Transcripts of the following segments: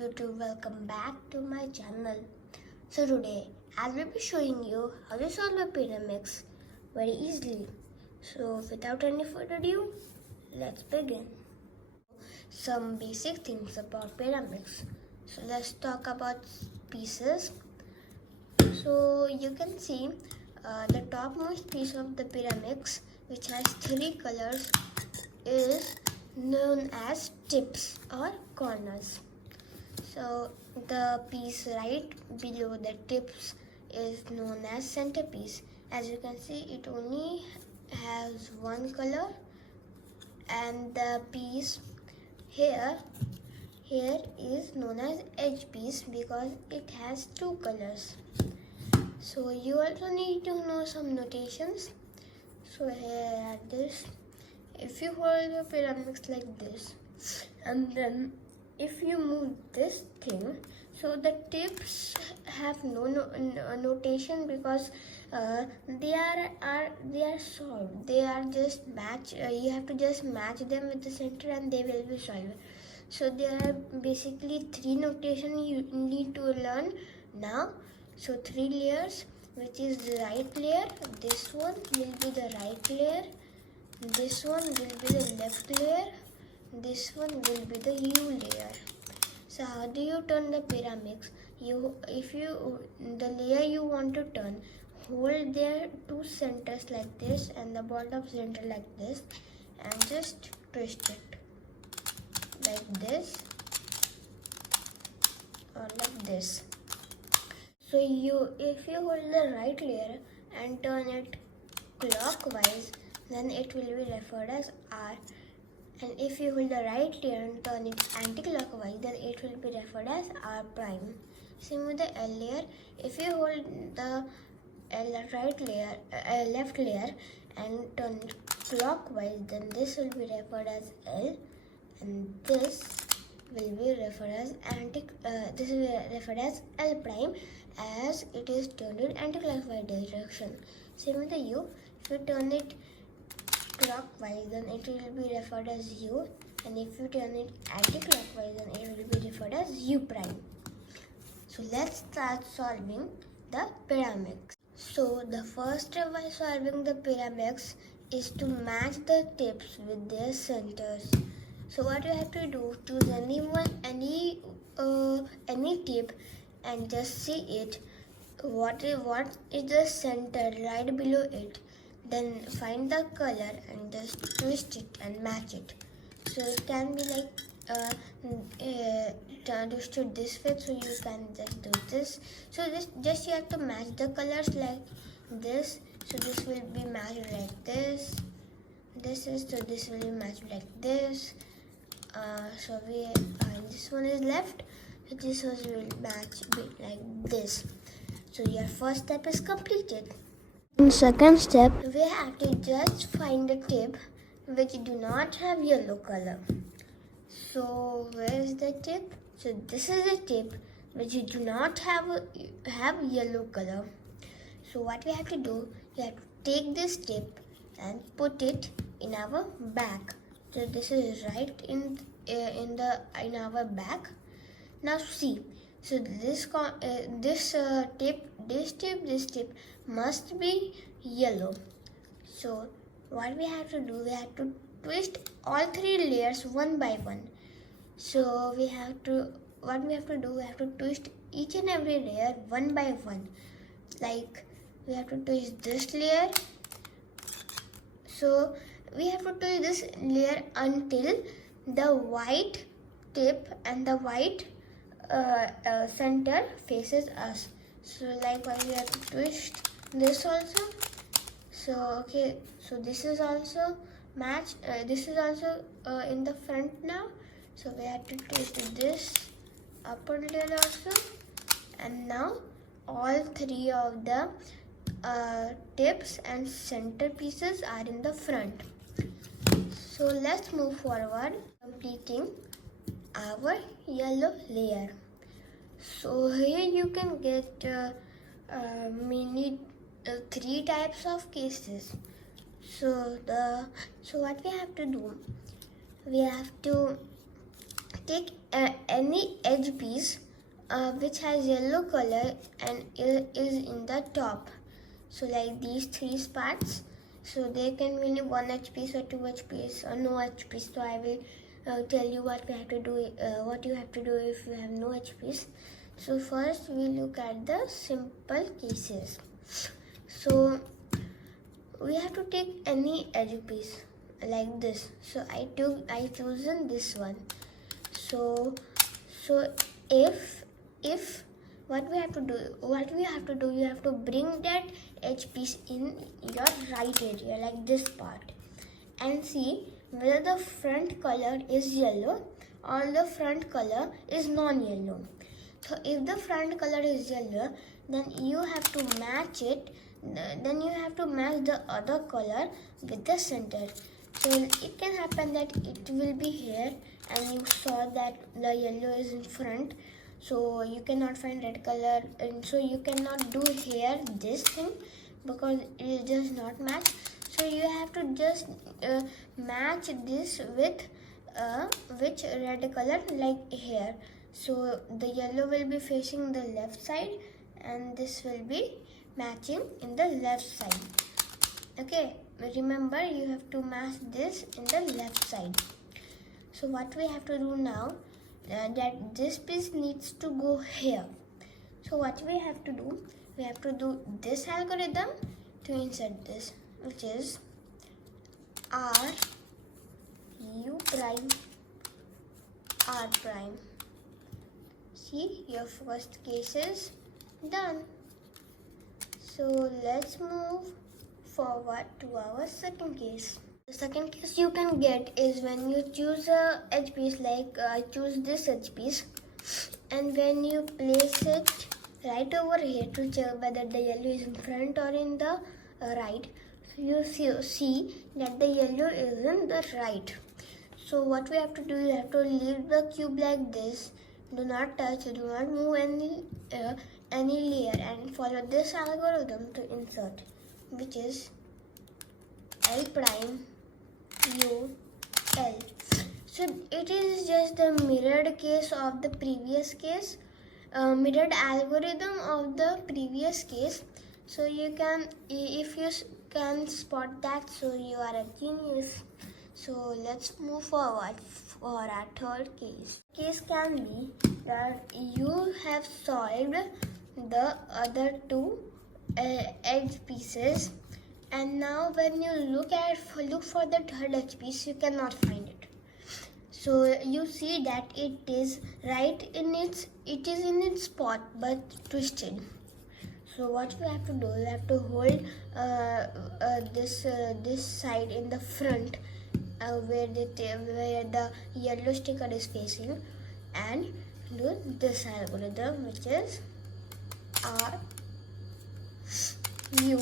YouTube, welcome back to my channel. So today I will be showing you how to solve a Pyramix very easily. So without any further ado, let's begin. Some basic things about Pyramix. So let's talk about pieces. So you can see the topmost piece of the Pyramix, which has 3 colors, is known as tips or corners. So the piece right below the tips is known as centerpiece. As you can see, it only has one color, and the piece here is known as edge piece because it has 2 colors. So you also need to know some notations. So here are this. If you hold your Pyramix like this, and then if you move this thing, so the tips have no notation because they are solved. They are just match. You have to just match them with the center, and they will be solved. So there are basically 3 notation you need to learn now. So 3 layers, which is the right layer. This one will be the right layer. This one will be the left layer. This one will be the U layer. So how do you turn the Pyramix? The layer you want to turn, hold their 2 centers like this and the bottom center like this, and just twist it like this or like this. So if you hold the right layer and turn it clockwise, then it will be referred as R. And if you hold the right layer and turn it anti-clockwise, then it will be referred as R prime. Same with the L layer. If you hold the left layer and turn it clockwise, then this will be referred as L, and this will be referred as L prime, as it is turned in anti-clockwise direction. Same with the U. If you turn it clockwise, then it will be referred as U, and if you turn it anti-clockwise, then it will be referred as U prime. So let's start solving the Pyramix. So the first step while solving the Pyramix is to match the tips with their centers. So what you have to do, choose any tip and just see it. What is the center right below it? Then find the color and just twist it and match it. So it can be like twisted this way, so you can just do this. So just you have to match the colors like this. So this will be matched like this. So this will be matched like this. This one is left. So this one will match like this. So your first step is completed. In second step, we have to just find a tip which do not have yellow color. So where is the tip? So this is the tip which do not have yellow color. So what we have to do, we have to take this tip and put it in our bag. So this is right in our bag. Now see. So this tip must be yellow. So what we have to do, we have to twist all 3 layers one by one. So we have to twist each and every layer one by one. Like we have to twist this layer. So we have to twist this layer until the white tip and the white center faces us. So likewise we have to twist this also. So okay, so this is also matched. This is also in the front now. So we have to twist this upper layer also, and now all 3 of the tips and center pieces are in the front. So let's move forward, completing our yellow layer. So here you can get mainly 3 types of cases. So what we have to do, we have to take any edge piece which has yellow color and is in the top. So like these three spots, so there can be only 1 edge piece or 2 edge piece or no edge piece. So I will tell you what we have to do, what you have to do if you have no edge piece. So first we look at the simple cases. So we have to take any edge piece like this. So I chosen this one. So if what we have to do, you have to bring that edge piece in your right area, like this part, and see whether the front color is yellow or the front color is non-yellow. So if the front color is yellow, then you have to match it. Then you have to match the other color with the center. So it can happen that it will be here and you saw that the yellow is in front, so you cannot find red color, and so you cannot do here this thing because it does not match. So you have to just match this with which red color, like here. So the yellow will be facing the left side and this will be matching in the left side. Okay, remember you have to match this in the left side. So what we have to do now, that this piece needs to go here. So what we have to do, we have to do this algorithm to insert this, which is R U prime R prime. See, your first case is done. So let's move forward to our second case. The second case you can get is when you choose a edge piece, like I choose this edge piece, and when you place it right over here to check whether the yellow is in front or in the right, so you see that the yellow is in the right. So what we have to do, you have to leave the cube like this. Do not touch, do not move any layer, and follow this algorithm to insert, which is L prime U L. So it is just the mirrored case of the previous case, mirrored algorithm of the previous case. So you can, if you can spot that, so you are a genius. So let's move forward for our third case. Case can be that you have solved the other two edge pieces, and now when you look for the third edge piece, you cannot find it. So you see that it is in its spot but twisted. So what we have to do, we have to hold this side in the front, where the yellow sticker is facing, and do this algorithm, which is R U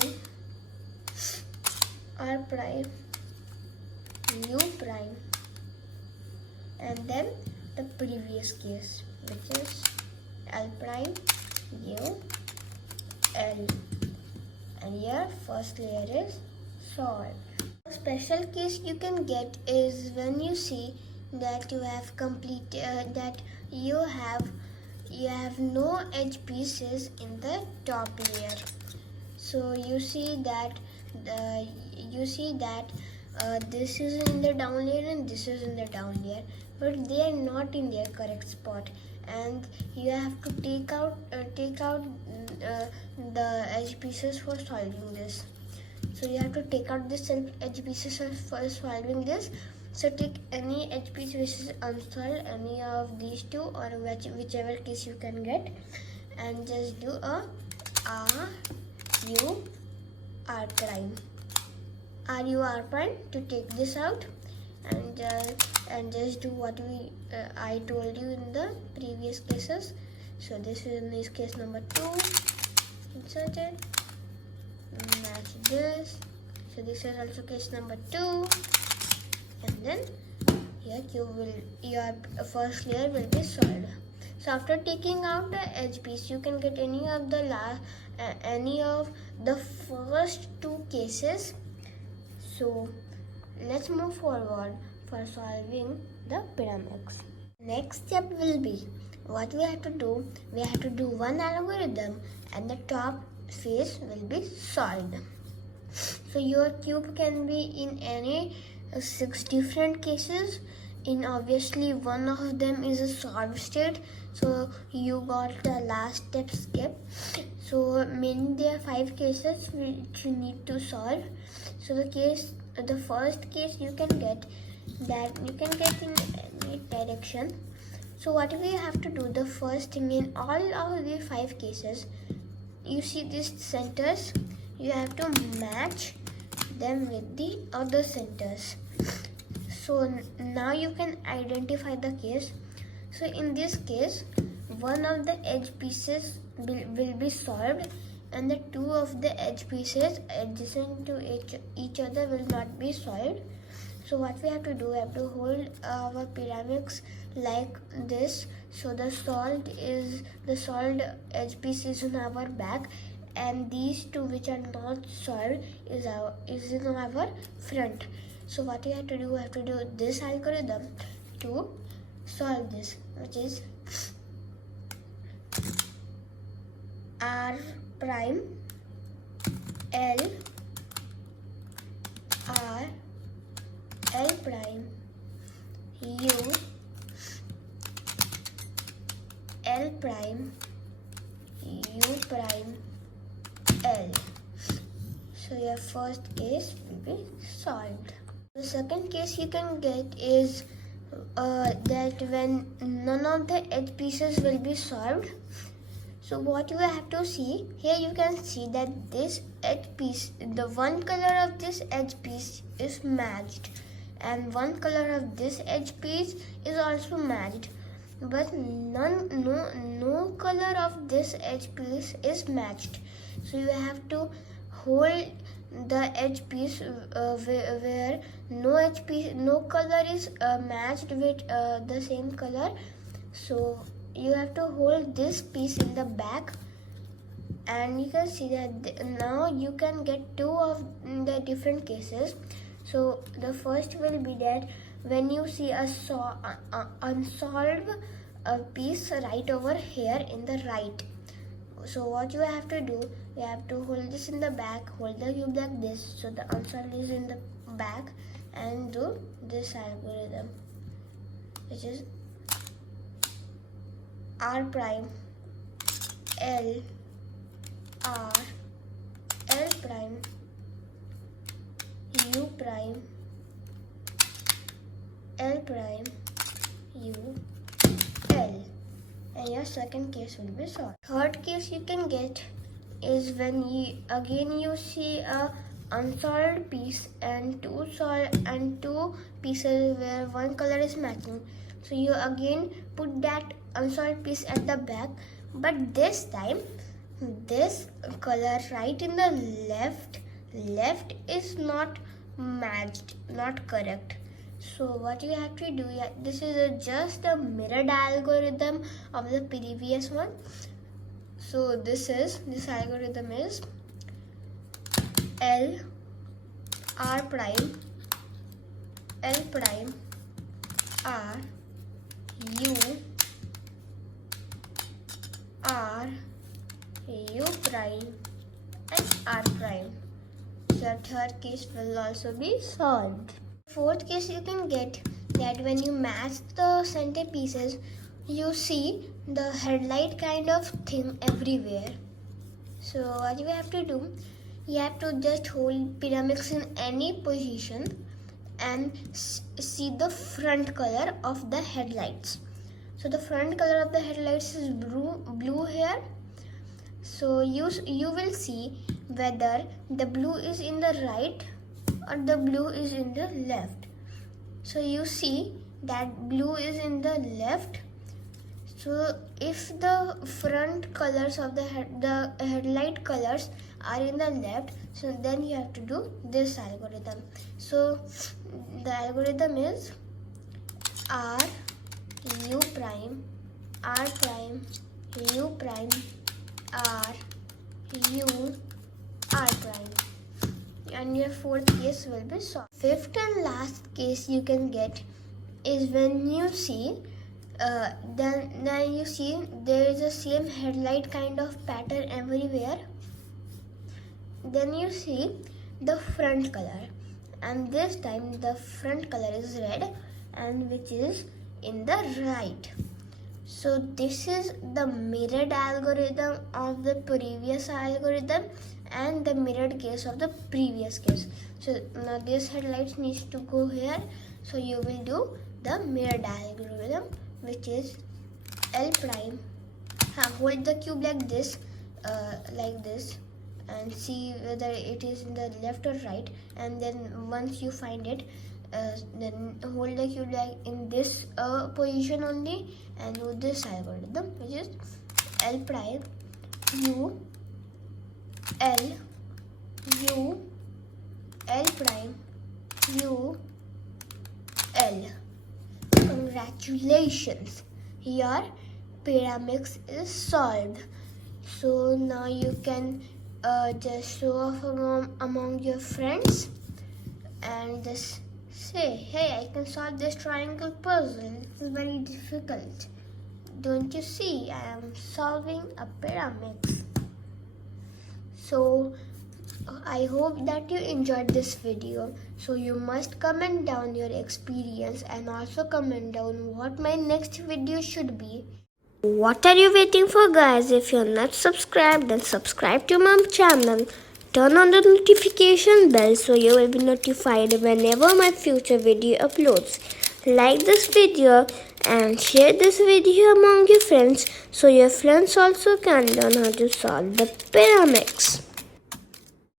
R prime U prime, and then the previous case, which is L prime U L, and your first layer is solved. A special case you can get is when you see that you have completed that you have no edge pieces in the top layer. So you see that this is in the down layer and this is in the down layer, but they are not in their correct spot, and you have to take out the edge pieces for solving this. So you have to take out this edge pieces for solving this. So take any edge piece which is unsolved, any of these two or whichever case you can get, and just do a R U R prime to take this out, and just do what I told you in the previous cases. So this is in this case number 2. Insert it. Match this. So this is also case number 2, and then your first layer will be solved. So after taking out the edge piece, you can get any of the first 2 cases. So let's move forward for solving the Pyramix. Next step will be what we have to do. We have to do one algorithm and the top face will be solved. So your cube can be in any 6 different cases. In obviously one of them is a solved state, so you got the last step skip. So mainly there are 5 cases which you need to solve. So the first case you can get in any direction. So what we have to do, the first thing, in all of the 5 cases, you see these centers, you have to match them with the other centers. So now you can identify the case. So in this case, one of the edge pieces will be solved and the 2 of the edge pieces adjacent to each other will not be solved. So what we have to do, we have to hold our Pyramix like this. So the solved edge piece is on our back, and these 2 which are not solved is in our front. So what we have to do, we have to do this algorithm to solve this, which is R prime L R L prime U L prime U prime L. So your first case will be solved. The second case you can get is that when none of the edge pieces will be solved. So what you have to see, here you can see that this edge piece, the one color of this edge piece is matched and one color of this edge piece is also matched, but no color of this edge piece is matched. So you have to hold the edge piece where no color is matched with the same color. So you have to hold this piece in the back, and you can see that now you can get 2 of the different cases. So the first will be that when you see a unsolved piece right over here in the right. So what you have to do, you have to hold this in the back, hold the cube like this, so the unsolved is in the back, and do this algorithm, which is R prime L R L prime U prime L prime U L, and your second case will be solved. Third case you can get is when you see a unsolved piece and two pieces where one color is matching. So you again put that unsolved piece at the back, but this time this color right in the left is not matched, not correct. So what you have to do, this is just a mirrored algorithm of the previous one. So this algorithm is L R prime L prime R U R U prime and R prime. So your third case will also be solved. Fourth case you can get that when you match the center pieces, you see the headlight kind of thing everywhere. So what you have to do, you have to just hold Pyramix in any position and see the front color of the headlights. So the front color of the headlights is blue here. So you will see whether the blue is in the right or the blue is in the left. So you see that blue is in the left. So if the front colors of the headlight colors are in the left, so then you have to do this algorithm. So the algorithm is R U prime R prime U prime R U R prime, and your fourth case will be solved. Fifth and last case you can get is when you see Then you see there is the same headlight kind of pattern everywhere. Then you see the front color, and this time the front color is red, and which is in the right. So this is the mirrored algorithm of the previous algorithm and the mirrored case of the previous case. So now this headlights needs to go here. So you will do the mirrored algorithm, which is L prime. Hold the cube like this, and see whether it is in the left or right. And then once you find it, then hold the cube like in this position only, and do this algorithm, which is L prime U L U L prime U L. Congratulations, your Pyramix is solved. So now you can just show off among your friends and just say, hey, I can solve this triangle puzzle. It's very difficult. Don't you see? I am solving a Pyramix. So I hope that you enjoyed this video. So you must comment down your experience and also comment down what my next video should be. What are you waiting for, guys? If you're not subscribed, then subscribe to my channel. Turn on the notification bell so you will be notified whenever my future video uploads. Like this video and share this video among your friends so your friends also can learn how to solve the Pyramix.